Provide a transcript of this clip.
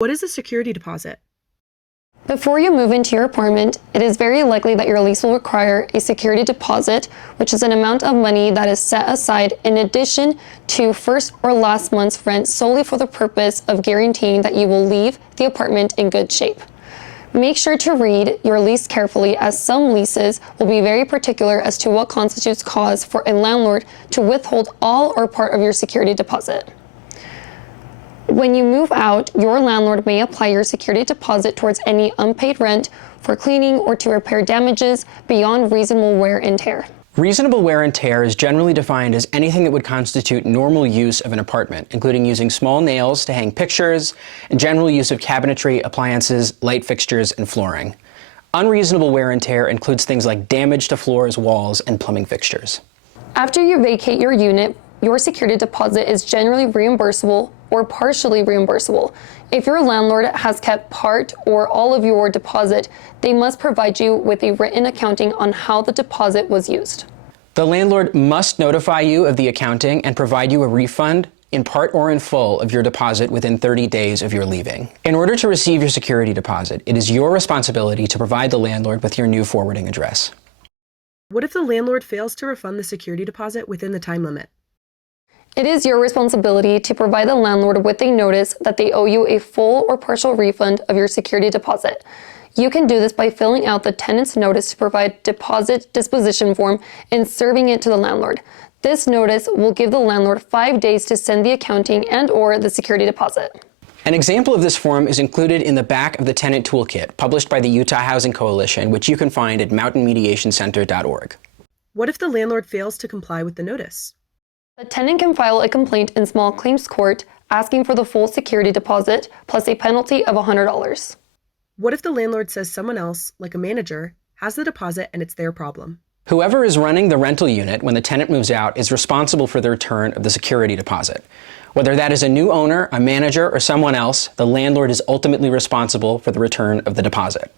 What is a security deposit? Before you move into your apartment, it is very likely that your lease will require a security deposit, which is an amount of money that is set aside in addition to first or last month's rent solely for the purpose of guaranteeing that you will leave the apartment in good shape. Make sure to read your lease carefully, as some leases will be very particular as to what constitutes cause for a landlord to withhold all or part of your security deposit. When you move out, your landlord may apply your security deposit towards any unpaid rent for cleaning or to repair damages beyond reasonable wear and tear. Reasonable wear and tear is generally defined as anything that would constitute normal use of an apartment, including using small nails to hang pictures and general use of cabinetry, appliances, light fixtures, and flooring. Unreasonable wear and tear includes things like damage to floors, walls, and plumbing fixtures. After you vacate your unit, your security deposit is generally reimbursable or partially reimbursable. If your landlord has kept part or all of your deposit, they must provide you with a written accounting on how the deposit was used. The landlord must notify you of the accounting and provide you a refund in part or in full of your deposit within 30 days of your leaving. In order to receive your security deposit, it is your responsibility to provide the landlord with your new forwarding address. What if the landlord fails to refund the security deposit within the time limit? It is your responsibility to provide the landlord with a notice that they owe you a full or partial refund of your security deposit. You can do this by filling out the tenant's notice to provide deposit disposition form and serving it to the landlord. This notice will give the landlord 5 days to send the accounting and/or the security deposit. An example of this form is included in the back of the Tenant Toolkit, published by the Utah Housing Coalition, which you can find at mountainmediationcenter.org. What if the landlord fails to comply with the notice? The tenant can file a complaint in small claims court asking for the full security deposit plus a penalty of $100. What if the landlord says someone else, like a manager, has the deposit and it's their problem? Whoever is running the rental unit when the tenant moves out is responsible for the return of the security deposit. Whether that is a new owner, a manager, or someone else, the landlord is ultimately responsible for the return of the deposit.